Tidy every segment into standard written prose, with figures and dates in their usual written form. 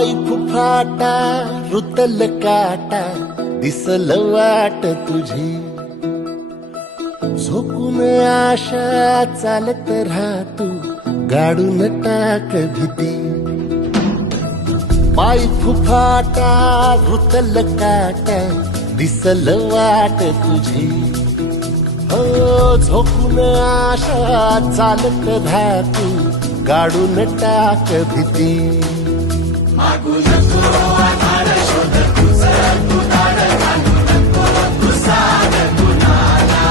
पाय फुफाटा रुतल काटा दिसल वाट तुझी झोकून आशा चालत राहतू गाडून टाक भीती पाय फुफाटा रुतल काटा दिसल वाट तुझी हो झोकून आशा चालत राहतू गाडून टाक भीती मागू नको आधार शोध तुझं तू दार घालू नको तू साध कुणाला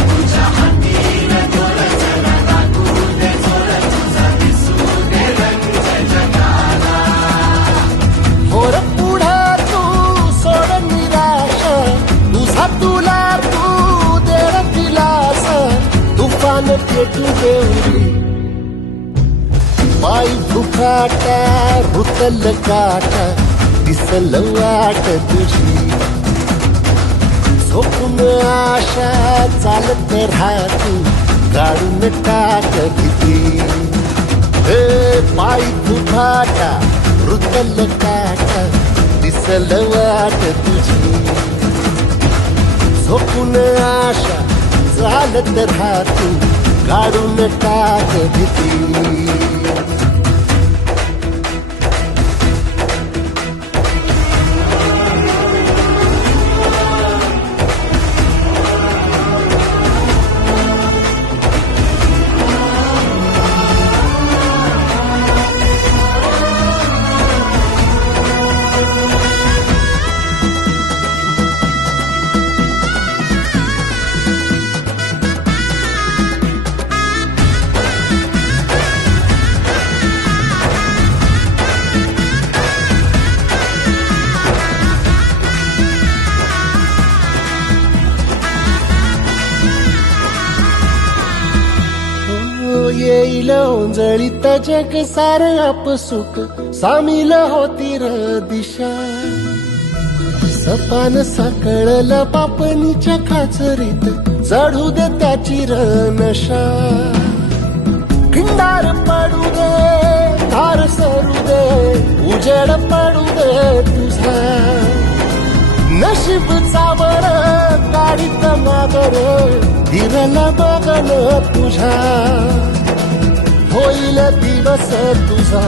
तुझ्या हातीनं दोर जरा लागू दे जोर तुझा दिसू दे रंग जगाला होर पुढे तू सोड निराश तुझा तुला तू दे दिलास तुफान पेटू देऊरी पाय फुफाटा रुतल काटा दिसल वाट तुझी झोपून आशा चालत राहतू गाडून टाक भीती हे पाय फुफाटा रुतल काटा दिसल वाट तुझी झोपून आशा चालत राहतू गाडून टाक भीती येईल ओंजळीत जग सार आपसुक सामील होती र दिशा सपान साकळल पापणीच्या खाचरीत चढू दे त्याची र नशा खिंडार पडू दे धार सरू दे उजेड पडू दे तुझा नशीब चावर गाडीत मागर हिरल बघन तुझा होईल दिवस तुझा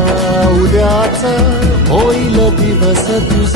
उद्याचा होईल दिवस तुझा